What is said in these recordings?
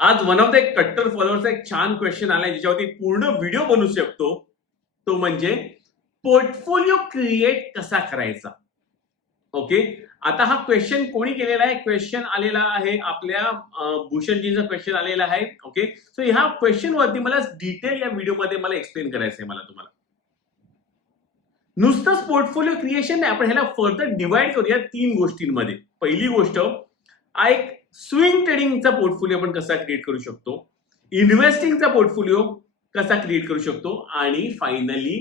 आज one of the एक कट्टर फॉलोअरचा एक छान क्वेश्चन आलाय ज्याच्यावरती पूर्ण व्हिडिओ बनवू शकतो. तो म्हणजे पोर्टफोलिओ क्रिएट कसा करायचा. ओके, आता हा क्वेश्चन कोणी केलेला आहे? क्वेश्चन आलेला आहे आपल्या भूषणजींचा क्वेश्चन आलेला आहे. ओके, सो ह्या क्वेश्चन वरती मला डिटेल या व्हिडिओमध्ये मला एक्सप्लेन करायचं आहे. मला तुम्हाला नुसतंच पोर्टफोलिओ क्रिएशन नाही, आपण ह्याला फर्दर डिवाइड करूया 3 गोष्टींमध्ये. पहिली गोष्ट, हा एक स्विंग ट्रेडिंगचा पोर्टफोलिओ आपण कसा क्रिएट करू शकतो, इन्व्हेस्टिंगचा पोर्टफोलिओ कसा क्रिएट करू शकतो, आणि फायनली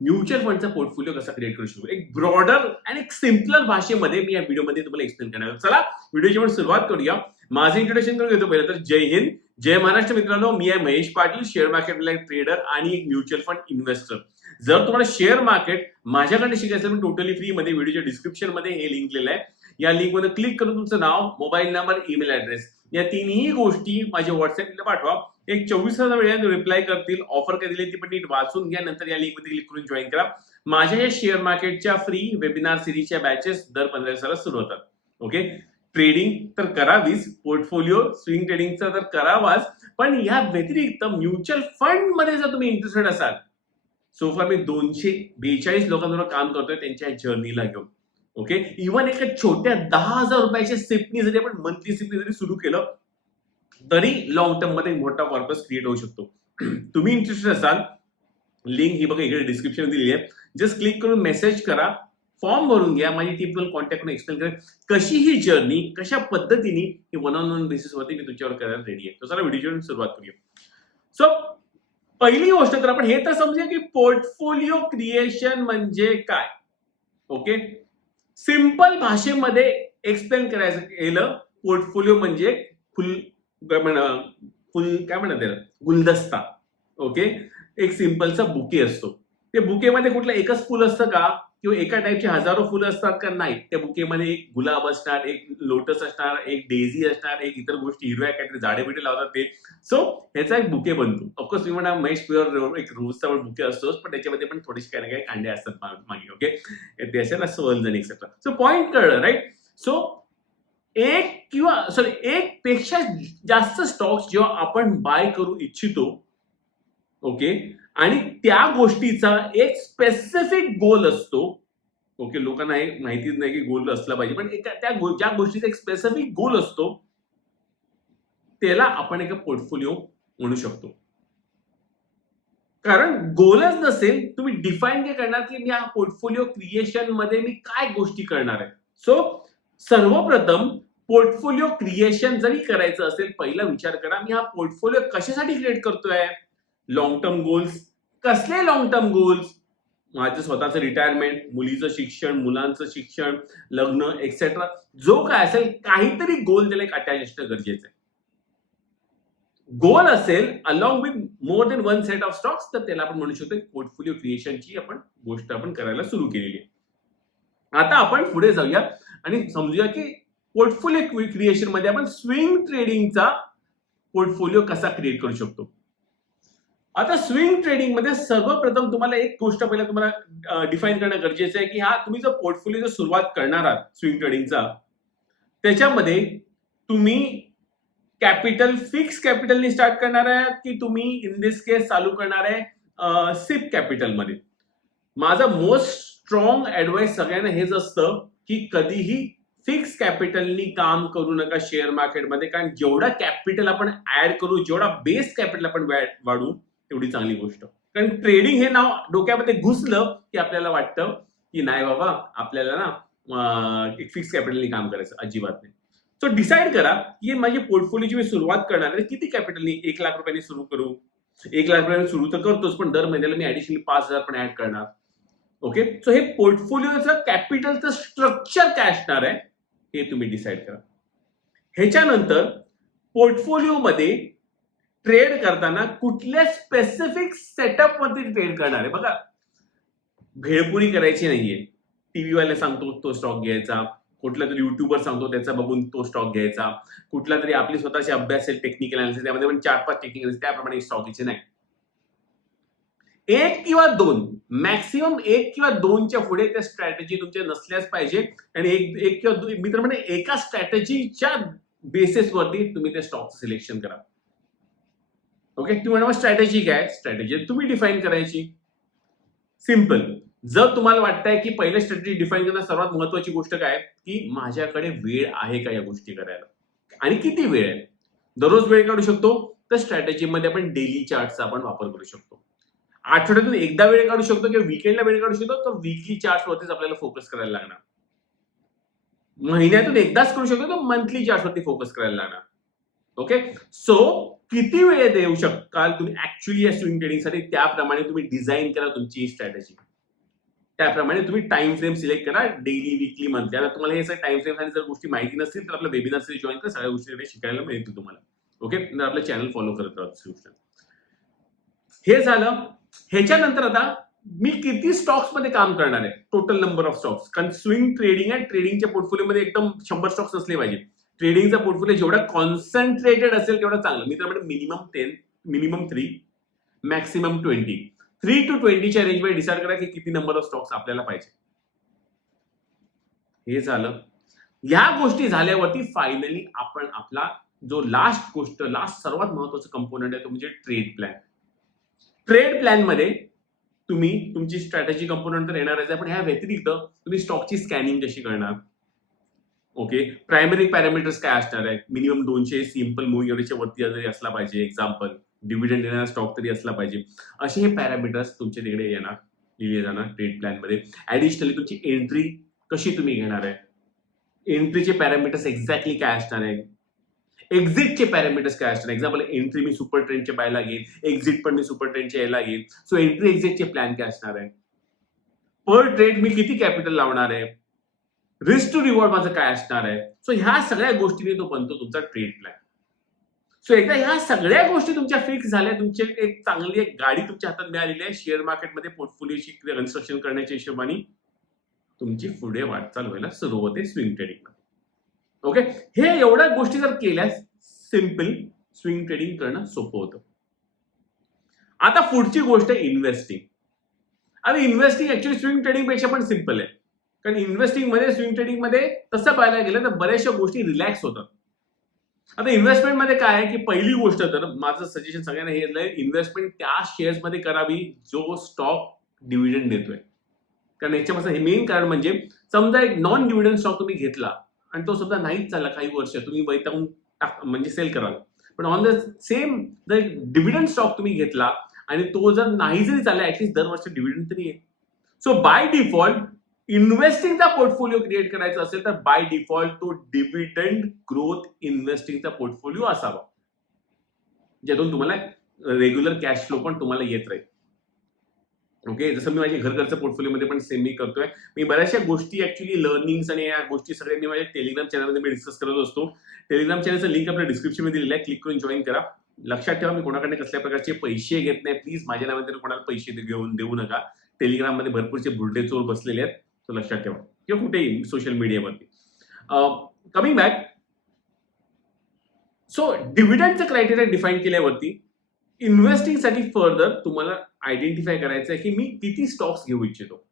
म्युच्युअल फंडचा पोर्टफोलिओ कसा क्रिएट करू शकतो. एक ब्रॉडर आणि एक सिम्पलर भाषेमध्ये मी या व्हिडिओमध्ये तुम्हाला एक्सप्लेन करणार. चला व्हिडिओची आपण सुरुवात करूया. माझं इंट्रोडक्शन करून घेतो. पहिलं तर जय हिंद, जय महाराष्ट्र मित्रांनो. मी आहे महेश पाटील, शेअर मार्केटला एक ट्रेडर आणि एक म्युच्युअल फंड इन्व्हेस्टर. जर तुम्हाला शेअर मार्केट माझ्याकडे शिकायचं असेल, टोटली फ्री मध्ये व्हिडिओच्या डिस्क्रिप्शन मध्ये हे लिंक दिलेलं आहे. या लिंक मध्ये क्लिक करून तुमचं नाव, मोबाईल नंबर, ईमेल ऍड्रेस या तिन्ही गोष्टी माझ्या व्हॉट्सअपला पाठवा. एक 24 तासाच्या वेळेत रिप्लाय करतील. ऑफर काय दिली ती पण नीट वाचून घ्या. नंतर या लिंक मध्ये क्लिक करून जॉईन करा. माझ्या या शेअर मार्केटच्या फ्री वेबिनार सिरीजच्या बॅचेस दर 15 दिवसाला सुरू होतात. ओके, ट्रेडिंग तर करावीच, पोर्टफोलिओ स्विंग ट्रेडिंगचा तर करावाच, पण या व्यतिरिक्त म्युच्युअल फंड मध्ये जर तुम्ही इंटरेस्टेड असाल, सोफा मी 242 लोकांबरोबर काम करतोय त्यांच्या जर्नीला घेऊन. ओके, इव्हन एका छोट्या 10,000 रुपयाच्या सिपनी जरी आपण मंथली सिपनी जरी सुरू केलं तरी लॉंग टर्म मध्ये मोठा कॉर्पस क्रिएट होऊ शकतो. तुम्ही इंटरेस्टेड असाल, लिंक ही बघा इकडे डिस्क्रिप्शन दिली आहे. जस्ट क्लिक करून मेसेज करा, फॉर्म भरून घ्या. माझी टीम तुम्हाला कॉन्टॅक्ट करून एक्सप्लेन करेल कशी ही जर्नी, कशा पद्धतीने ही वन ऑन वन बेसिसवरती मी तुमच्यावर करायला रेडी आहे. तर चला व्हिडिओची सुरुवात करूया. सो पहिली गोष्ट तर आपण हे तर समजूया की पोर्टफोलिओ क्रिएशन म्हणजे काय. ओके, सिंपल भाषेमध्ये एक्सप्लेन करायचं गेलं, पोर्टफोलिओ म्हणजे फुल काय म्हणतात गुलदस्ता. ओके, एक सिंपलचा बुके असतो. ते बुकेमध्ये कुठलं एकच फुल असतं का, किंवा एका टाईपची हजारो फुलं असतात का? नाही. त्या बुकेमध्ये एक गुलाब असणार, एक लोटस असणार, एक डेझी असणार, एक इतर गोष्टी हिरव्या काहीतरी झाडे बिडे लावतात ते. सो ह्याचा एक बुके बनतो. ऑफकोर्स तुम्ही म्हणा महेश प्युअर एक रोजचा बुके असतोच, पण त्याच्यामध्ये पण थोडीशी काही ना काही कांडे असतात मागे. ओके, ते असेल स्वर्ण एक्सेट्रा. सो पॉइंट कळलं, राईट? सो एक पेक्षा जास्त स्टॉक्स जेव्हा आपण बाय करू इच्छितो, ओके, आणि त्या गोष्टीचा एक स्पेसिफिक गोल असतो. ओके, लोकांना हे माहितीच नाही की गोल असला पाहिजे, पण ज्या गोष्टीचा एक स्पेसिफिक गोल असतो त्याला आपण एक पोर्टफोलिओ म्हणू शकतो. कारण गोलच नसेल, तुम्ही डिफाईन काय करणार की मी हा पोर्टफोलिओ क्रिएशन मध्ये मी काय गोष्टी करणार आहे. सो सर्वप्रथम पोर्टफोलिओ क्रिएशन जरी करायचं असेल, पहिला विचार करा मी हा पोर्टफोलिओ कशासाठी क्रिएट करतोय. Long term goals. कसले लॉंग टर्म गोल्स? माझं स्वतःचं रिटायरमेंट, मुलीचं शिक्षण, मुलांचं शिक्षण, लग्न एक्सेट्रा, जो काय असेल काहीतरी गोल त्याला एक अटॅच असणं गरजेचं आहे. गोल असेल along with more than one set of stocks, तर त्याला आपण म्हणू शकतो पोर्टफोलिओ क्रिएशनची गोष्ट आपण करायला सुरू केलेली आहे. आता आपण पुढे जाऊया आणि समजूया की पोर्टफोलिओ क्रिएशन मध्ये आपण स्विंग ट्रेडिंगचा पोर्टफोलिओ कसा क्रिएट करू शकतो. आता स्विंग ट्रेडिंग मध्ये सर्वप्रथम तुम्हाला एक गोष्ट पहिला तुम्हाला डिफाईन करणं गरजेचं आहे की हा तुम्ही जो पोर्टफोलिओ सुरुवात करणार आहात स्विंग ट्रेडिंगचा, त्याच्यामध्ये तुम्ही कॅपिटल फिक्स कॅपिटलनी स्टार्ट करणार आहे की तुम्ही इन दिस केस चालू करणार आहे सिप कॅपिटल मध्ये. माझा मोस्ट स्ट्रॉंग ऍडवाइस सगळ्यांना हेच असतं की कधीही फिक्स कॅपिटलनी काम करू नका शेअर मार्केटमध्ये. कारण जेवढा कॅपिटल आपण ऍड करू, जेवढा बेस कॅपिटल आपण वाढू, तेवढी चांगली गोष्ट. कारण ट्रेडिंग हे नाव डोक्यामध्ये घुसलं की आपल्याला वाटतं की नाही बाबा आपल्याला ना एक फिक्स कॅपिटलनी काम करायचं, अजिबात नाही. सो डिसाईड करा की माझी पोर्टफोलिओची मी सुरुवात करणार आहे किती कॅपिटलनी. 1 लाख रुपयांनी सुरू करू. 1 लाख रुपयांनी सुरू तर करतोच, पण दर महिन्याला मी ऍडिशनल 5,000 पण ऍड करणार. ओके, सो हे पोर्टफोलिओचं कॅपिटलचं स्ट्रक्चर काय असणार आहे हे तुम्ही डिसाईड करा. ह्याच्यानंतर पोर्टफोलिओ मध्ये ट्रेड करताना कुठल्या स्पेसिफिक सेटअप मध्ये ट्रेड करणार आहे. बघा, भेळपुरी करायची नाहीये. टीव्ही वाला सांगतो तो स्टॉक घ्यायचा, कुठला तरी युट्यूबर सांगतो त्याचा बघून तो स्टॉक घ्यायचा, कुठला तरी आपली स्वतःची अभ्यास आहे टेक्निकल अनालिसिस, त्यामध्ये पण 4-5 टेक्निकल त्याप्रमाणे स्टॉक घ्यायचे नाही. 1 किंवा 2, मॅक्सिमम 1 किंवा 2च्या पुढे त्या स्ट्रॅटेजी तुमच्या नसल्याच पाहिजे. आणि एक किंवा मी तर म्हणजे एका स्ट्रॅटेजीच्या बेसिसवरती तुम्ही त्या स्टॉकचं सिलेक्शन करा. ओके, तुम्ही म्हणा स्ट्रॅटेजी काय? स्ट्रॅटेजी तुम्ही डिफाईन करायची. सिम्पल. जर तुम्हाला वाटतंय की पहिलं स्ट्रॅटेजी डिफाईन करणं सर्वात महत्वाची गोष्ट काय की माझ्याकडे वेळ आहे का या गोष्टी करायला आणि किती वेळ आहे. दररोज वेळ काढू शकतो तर स्ट्रॅटेजीमध्ये आपण डेली चार्टचा आपण वापर करू शकतो. आठवड्यातून एकदा वेळ काढू शकतो किंवा वीकेंडला वेळ काढू शकतो तर वीकली चार्टवरतीच आपल्याला फोकस करायला लागणार. महिन्यातून एकदाच करू शकतो तर मंथली चार्टवरती फोकस करायला लागणार. ओके, सो किती वेळ देऊ शकाल तुम्ही ऍक्च्युअली या स्विंग ट्रेडिंगसाठी त्याप्रमाणे तुम्ही डिझाईन करा तुमची स्ट्रॅटेजी. त्याप्रमाणे तुम्ही टाइम फ्रेम सिलेक्ट करा डेली, वीकली, मंथली. आता तुम्हाला हे सगळे टाइम फ्रेम आणि जर गोष्टी माहिती नसतील तर आपल्या वेबिनार सिरीज जॉईन करा, सगळ्या गोष्टी शिकायला मिळतील तुम्हाला. ओके, तर आपलं चॅनल फॉलो करत राहा. हे झालं. ह्याच्यानंतर आता मी किती स्टॉक्स मध्ये काम करणार आहे, टोटल नंबर ऑफ स्टॉक्स. कारण स्विंग ट्रेडिंग आहे, ट्रेडिंगच्या पोर्टफोलिओमध्ये एकदम 100 स्टॉक्स नसले पाहिजे. ट्रेडिंगचा पोर्टफोलिओ जेवढा कॉन्सन्ट्रेटेड असेल तेवढं चांगलं. मी तर म्हणजे मिनिमम 10, मिनिमम 3, मॅक्सिमम 20. 3 to 20च्या रेंजमध्ये डिसाईड करा की किती नंबर ऑफ स्टॉक्स आपल्याला पाहिजे. हे झालं. या गोष्टी झाल्यावरती फायनली आपण आपला जो लास्ट सर्वात महत्वाचा कंपोनंट आहे तो म्हणजे ट्रेड प्लॅन. ट्रेड प्लॅन मध्ये तुम्ही तुमची स्ट्रॅटेजी कंपोनंट तर येणारच आहे, पण ह्या व्यतिरिक्त तुम्ही स्टॉकची स्कॅनिंग कशी करणार. ओके, प्रायमरी पॅरामीटर्स काय असणार आहे. मिनिमम 200 सिम्पल मूव्हिंग एव्हरेजच्या वरती जरी असला पाहिजे. एक्झाम्पल डिव्हिडंड देणारा स्टॉक तरी असला पाहिजे. असे हे पॅरामीटर्स तुमच्या तिकडे येणार, लिहिले जाणार ट्रेड प्लॅन मध्ये. ऍडिशनली तुमची एंट्री कशी तुम्ही घेणार आहे, एंट्रीचे पॅरामीटर्स एक्झॅक्टली काय असणार आहे, एक्झिटचे पॅरामीटर्स काय असणार. एक्झाम्पल एंट्री मी सुपर ट्रेंडच्या बायला घेईन, एक्झिट पण मी सुपर ट्रेंडच्या याला घेईन. सो एंट्री एक्झिटचे प्लॅन काय असणार आहे, पर ट्रेड मी किती कॅपिटल लावणार आहे, रिस्क टू रिवॉर्ड माझं काय असणार आहे. सो ह्या सगळ्या गोष्टीने तो बनतो तुमचा ट्रेड प्लॅन. सो एकदा ह्या सगळ्या गोष्टी तुमच्या फिक्स झाल्या, तुमची एक चांगली एक गाडी तुमच्या हातात मिळालेली आहे शेअर मार्केटमध्ये पोर्टफोलिओची कन्स्ट्रक्शन करण्याच्या हिशोबाने, तुमची पुढे वाटचाल व्हायला सुरू होते स्विंग ट्रेडिंग. ओके, हे एवढ्या गोष्टी जर केल्यास सिम्पल स्विंग ट्रेडिंग करणं सोपं होतं. आता पुढची गोष्ट आहे इन्व्हेस्टिंग. आता इन्व्हेस्टिंग ऍक्च्युअली स्विंग ट्रेडिंग पेक्षा पण सिम्पल आहे. कारण इन्व्हेस्टिंग मध्ये, स्विंग ट्रेडिंग मध्ये तसं पाहायला गेलं तर बऱ्याचशा गोष्टी रिलॅक्स होतात. आता इन्व्हेस्टमेंट मध्ये काय आहे की पहिली गोष्ट तर माझं सजेशन सगळ्यांना हे आहे, इन्व्हेस्टमेंट त्या शेअर्स मध्ये करावी जो स्टॉक डिव्हिडंड देतोय. कारण याच्यापासून हे मेन कारण म्हणजे समजा एक नॉन डिव्हिडंड स्टॉक तुम्ही घेतला आणि तो सुद्धा नाहीच चालला काही वर्ष, तुम्ही वैतागून म्हणजे सेल कराल. पण ऑन द सेम जर एक डिव्हिडंड स्टॉक तुम्ही घेतला आणि तो जर नाही जरी चालला, ऍटलीस्ट दरवर्षी डिव्हिडंड तरी आहे. सो बाय डिफॉल्ट इन्व्हेस्टिंगचा पोर्टफोलिओ क्रिएट करायचा असेल तर बाय डिफॉल्ट तो डिव्हिडंड ग्रोथ इन्व्हेस्टिंगचा पोर्टफोलिओ असावा, ज्यातून तुम्हाला रेग्युलर कॅश फ्लो पण तुम्हाला येत राहील. ओके, जसं मी माझ्या घरचं पोर्टफोलिओ मध्ये पण सेम मी करतोय. मी बऱ्याचशा गोष्टी ऍक्च्युअली लर्निंग्स आणि या गोष्टी सगळ्या मी माझ्या टेलिग्राम चॅनलमध्ये मी डिस्कस करत असतो. टेलिग्राम चॅनलचं लिंक आपल्या डिस्क्रिप्शन मध्ये दिलेलं आहे, क्लिक करून जॉईन करा. लक्षात ठेवा, मी कोणाकडे कसल्या प्रकारचे पैसे घेत नाही. प्लीज माझ्या नावाने कोणाला पैसे घेऊन देऊ नका. टेलिग्राम मध्ये भरपूरचे बुरटे चोर बसलेले आहेत, तो लक्षात ठेवा, किंवा कुठेही सोशल मीडियावरती. कमिंग बॅक, सो डिव्हिडंडचं क्रायटेरिया डिफाईन केल्यावरती इन्व्हेस्टिंगसाठी फर्दर तुम्हाला आयडेंटिफाय करायचं आहे की मी किती स्टॉक्स घेऊ इच्छितो.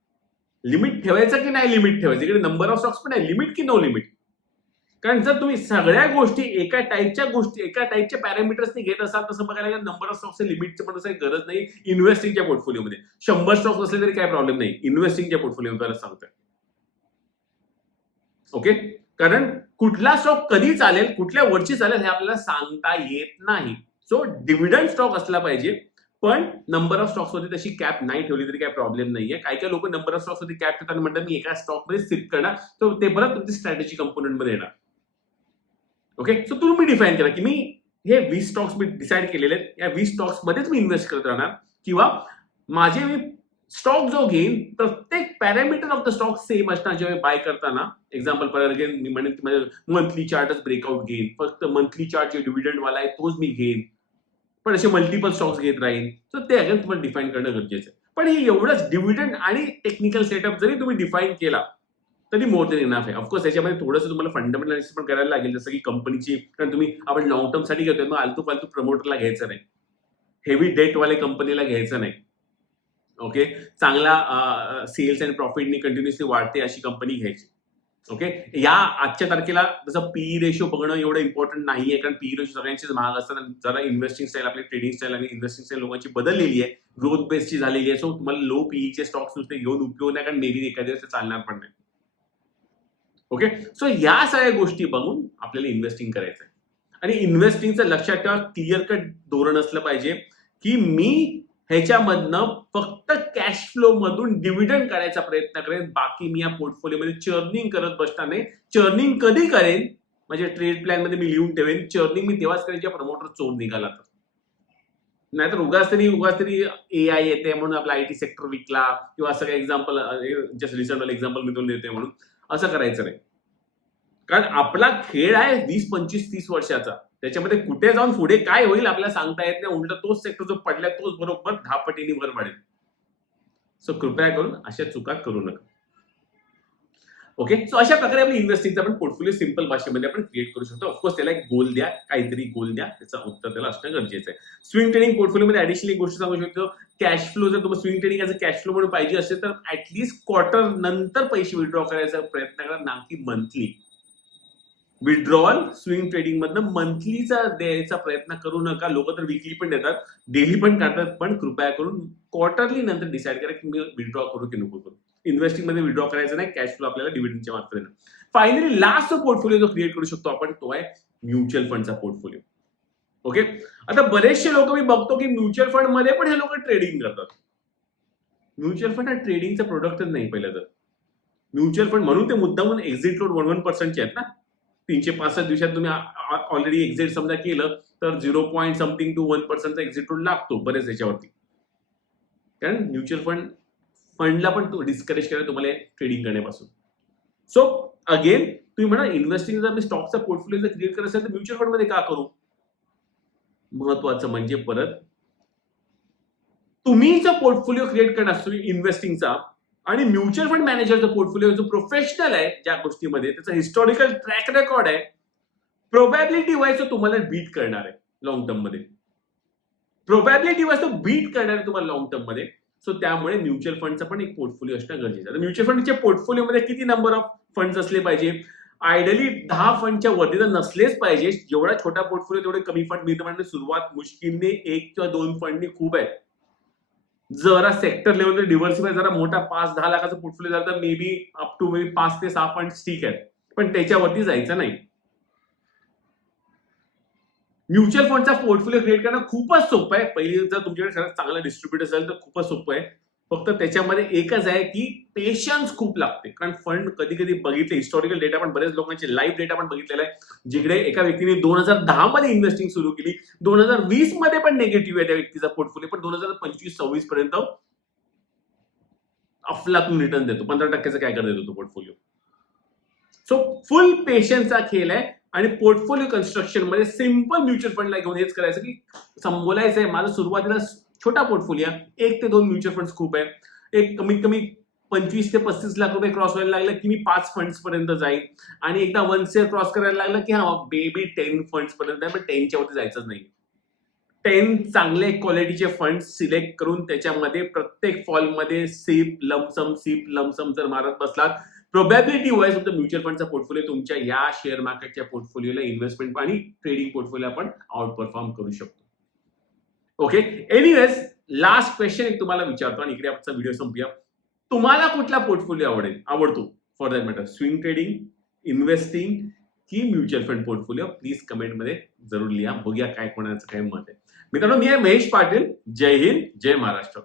लिमिट ठेवायचं की नाही लिमिट ठेवायचं, इकडे नंबर ऑफ स्टॉक्स पण आहे, लिमिट की नो लिमिट. कारण जर तुम्ही सगळ्या गोष्टी एका टाईपच्या पॅरामीटर्सनी घेत असाल, तसं बघायला गेलं नंबर ऑफ स्टॉक्सच्या लिमिटची पण असं गरज नाही. इन्व्हेस्टिंगच्या पोर्टफोलिओमध्ये 100 स्टॉक्स असले तरी काय प्रॉब्लेम नाही इन्व्हेस्टिंगच्या पोर्टफोलिओ सांगतोय. ओके, कारण कुठला स्टॉक कधी चालेल, कुठल्या वर्षी चालेल हे आपल्याला सांगता येत नाही. सो डिव्हिडंड स्टॉक असला पाहिजे, पण नंबर ऑफ स्टॉक्स मध्ये तशी कॅप नाही ठेवली तरी काही प्रॉब्लेम नाहीये. काही लोक नंबर ऑफ स्टॉक्स मध्ये कॅप ठेवताना म्हणतात मी एका स्टॉक मध्ये स्थित करणार, तर ते परत तुमची स्ट्रॅटेजी कंपोनंट मध्ये येणार. ओके, सो तुम्ही डिफाईन करा की मी हे 20 स्टॉक्स मी डिसाईड केलेले आहेत, या 20 स्टॉक्स मध्येच मी इन्व्हेस्ट करत राहणार, किंवा माझे मी स्टॉक जो घेईन प्रत्येक parameter of the stock same असणार जेव्हा बाय करताना. एक्झाम्पल पर अगेन मी म्हणेन की मंथली चार्टच ब्रेकआउट घेईन, फक्त मंथली चार्ट जे डिव्हिडंड वाला आहे तोच मी घेईन, पण असे मल्टिपल स्टॉक्स घेत राहील. तर ते अगेन तुम्हाला डिफाईन करणं गरजेचं आहे. पण हे एवढंच डिव्हिडंड आणि टेक्निकल सेटअप जरी तुम्ही डिफाईन केला तरी मोर देन इनफ आहे. ऑफकोर्स याच्यामध्ये थोडंसं तुम्हाला फंडामेंटल अनालिसिस पण करायला लागेल, जसं की कंपनीची, कारण तुम्ही आपण लॉंग टर्म साठी घेतोय, मग आलतू फालतू प्रमोटरला घ्यायचं नाही, हेवी डेटवाले कंपनीला घ्यायचं नाही. ओके, चांगला सेल्स आणि प्रॉफिटनी कंटिन्युअसली वाढते अशी कंपनी घ्यायची. ओके, या आजच्या तारखेला जसं पीई रेशो बघणं एवढं इम्पॉर्टंट नाहीये, कारण पीई रेशो सगळ्यांचीच महाग असतात. जरा इन्व्हेस्टिंग स्टाईल, आपली ट्रेडिंग स्टाईल आणि इन्व्हेस्टिंग स्टाईल लोकांची बदललेली आहे, ग्रोथ बेसची झालेली आहे. सो तुम्हाला लो पीईचे स्टॉक्स नुसते घेऊन उपयोग नाही, कारण मे बी एखाद्या दिवस चालणार पण नाही. ओके, सो या सगळ्या गोष्टी बघून आपल्याला इन्व्हेस्टिंग करायचं आहे. आणि इन्व्हेस्टिंगचं लक्षात ठेवा, क्लिअर कट धोरण असलं पाहिजे की मी ह्याच्यामधनं फक्त कॅश फ्लो मधून डिव्हिडंड करायचा प्रयत्न करेन, बाकी मी या पोर्टफोलिओमध्ये चर्निंग करत बसणार नाही. चर्निंग कधी करेन, म्हणजे ट्रेड प्लॅन मध्ये मी लिहून ठेवेन, चर्निंग मी तेव्हाच करेन जेव्हा प्रमोटर चोर निघाला तर. नाहीतर उगाच तरी एआय येते म्हणून आपला आयटी सेक्टर विकला किंवा असं काही एक्झाम्पल, जस्ट रिसेंट एक्झाम्पल मी तुम्हाला देते म्हणून असं करायचं नाही. कारण आपला खेळ आहे 20, 25, 30 वर्षाचा. त्याच्यामध्ये कुठे जाऊन पुढे काय होईल आपल्याला सांगता येत नाही. उलट तोच सेक्टर जो पडलाय तोच बरोबर 10 पटीने वर वाढेल. सो कृपया करून अशा चुका करू नका. ओके, सो अशा प्रकारे आपली इन्व्हेस्टिंगचा आपण पोर्टफोलिओ सिंपल भाषेमध्ये आपण क्रिएट करू शकतो. ऑफकोर्स त्याला एक गोल द्या, काहीतरी गोल द्या, त्याचं उत्तर त्याला असणं गरजेचं आहे. स्विंग ट्रेडिंग पोर्टफोलिओमध्ये ऍडिशनल एक गोष्ट सांगू शकतो, कॅश फ्लो जर तुम्हाला swing trading as a cash flow म्हणून पाहिजे असेल तर ऍटलीस्ट क्वार्टर नंतर पैसे विड्रॉ करायचा प्रयत्न करा, ना की मंथली. विड्रॉल स्विंग ट्रेडिंग मधनं मंथलीचा द्यायचा प्रयत्न करू नका. लोक तर वीकली पण देतात, डेली पण काढतात, पण कृपया करून क्वार्टरली नंतर डिसाईड करा की मी विड्रॉ करू की नको करू. इन्व्हेस्टिंग मध्ये विड्रॉ करायचं नाही, कॅश फ्लो आपल्याला डिव्हिडंडच्या मार्फत. फायनली लास्ट पोर्टफोलिओ जो क्रिएट करू शकतो आपण तो आहे म्युच्युअल फंडचा पोर्टफोलिओ. ओके, आता बरेचसे लोक मी बघतो की म्युच्युअल फंड मध्ये पण हे लोक ट्रेडिंग करतात. म्युच्युअल फंड हा ट्रेडिंगचा प्रोडक्टच नाही. पहिलं तर म्युच्युअल फंड म्हणून ते मुद्दामून एक्झिट लोड 1% आहेत ना. 365 दिवसात तुम्ही ऑलरेडी एक्झिट समजा केलं तर 0. समथिंग to 1% एक्झिट लोड लागतो बरेच याच्यावरती. कारण म्युच्युअल फंडला पण डिस्करेज करेल तुम्हाला ट्रेडिंग करण्यापासून. सो अगेन तुम्ही म्हणा इन्व्हेस्टिंग जर मी स्टॉकचा पोर्टफोलिओ जर क्रिएट करत असेल तर म्युच्युअल फंड मध्ये का करू. महत्वाचं म्हणजे परत तुम्ही जो पोर्टफोलिओ क्रिएट करणार इन्व्हेस्टिंगचा आणि म्युच्युअल फंड मॅनेजरचा पोर्टफोलिओ जो प्रोफेशनल आहे ज्या गोष्टीमध्ये, त्याचा हिस्टॉरिकल ट्रॅक रेकॉर्ड आहे, प्रोबॅबिलिटी वाईज तो तुम्हाला बीट करणार आहे लॉंग टर्म मध्ये. प्रोबॅबिलिटी वाईज तो बीट करणार आहे तुम्हाला लॉंग टर्म मध्ये. सो त्यामुळे म्युच्युअल फंडचा पण एक पोर्टफोलिओ असणं गरजेचं आहे. म्युच्युअल फंडच्या पोर्टफोलिओमध्ये किती नंबर ऑफ फंड्स असले पाहिजे. आयडियली 10 फंडच्या वरती तर नसलेच पाहिजे. जेवढा छोटा पोर्टफोलिओ तेवढे कमी फंड. मी तर सुरुवात मुश्किलने 1 किंवा 2 फंडनी खूप आहे. जरा सेक्टर लेवलवर डिव्हर्सिफाय जरा मोठा 5-10 लाखाचा पोर्टफोलिओ झाला तर मे बी अप टू 5 ते 6 फंड ठीक आहेत, पण त्याच्यावरती जायचं नाही. म्युच्युअल फंडचा पोर्टफोलिओ क्रिएट करणं खूपच सोपं आहे. पहिली जर तुमच्याकडे खरंच चांगला डिस्ट्रीब्युटर असेल तर खूपच सोपं आहे. फक्त त्याच्यामध्ये एकच आहे की पेशन्स खूप लागते. कारण फंड कधी कधी बघितले, हिस्टॉरिकल डेटा पण बरेच लोकांचे लाईव्ह डेटा पण बघितलेला आहे, जिकडे एका व्यक्तीने 2010 मध्ये इन्व्हेस्टिंग सुरू केली, 2020 मध्ये पण निगेटिव्ह आहे त्या व्यक्तीचा पोर्टफोलिओ, पण 2025-26 पर्यंत अफलातून रिटर्न देतो. 15% काय करत देतो तो पोर्टफोलिओ. सो फुल पेशन्सचा खेळ आहे. आणि पोर्टफोलिओ कन्स्ट्रक्शन मध्ये सिंपल म्युच्युअल फंडला घेऊन हेच करायचं की बोलायचं आहे माझं सुरुवातीला छोटा पोर्टफोलिओ 1 ते 2 म्युच्युअल फंड्स खूप आहे. एक कमीत कमी 25 ते 35 लाख रुपये क्रॉस व्हायला लागलं की मी 5 फंड्स पर्यंत जाईल. आणि एकदा 1 शेअर क्रॉस करायला लागलं की हा बेबी 10 फंड्स पर्यंत आहे, पण 10च्या वरती जायचंच नाही. 10 चांगले क्वालिटीचे फंड सिलेक्ट करून त्याच्यामध्ये प्रत्येक फॉलमध्ये सिप लमसम जर मारत बसलात, प्रोबॅबिलिटी वाईज तुमचा म्युच्युअल फंडचा पोर्टफोलिओ तुमच्या या शेअर मार्केटच्या पोर्टफोलिओला, इन्व्हेस्टमेंट आणि ट्रेडिंग पोर्टफोलिओ आपण आउट परफॉर्म करू शकतो. ओके, एनिवेज लास्ट क्वेश्चन एक तुम्हाला विचारतो आणि इकडे आजचा व्हिडिओ संपूया. तुम्हाला कुठला पोर्टफोलिओ आवडतो for that matter, swing trading, investing की म्युच्युअल फंड पोर्टफोलिओ? प्लीज कमेंटमध्ये जरूर लिहा, बघूया काय कोणाचं काय मत आहे. मित्रांनो, मी आहे महेश पाटील. जय हिंद, जय महाराष्ट्र.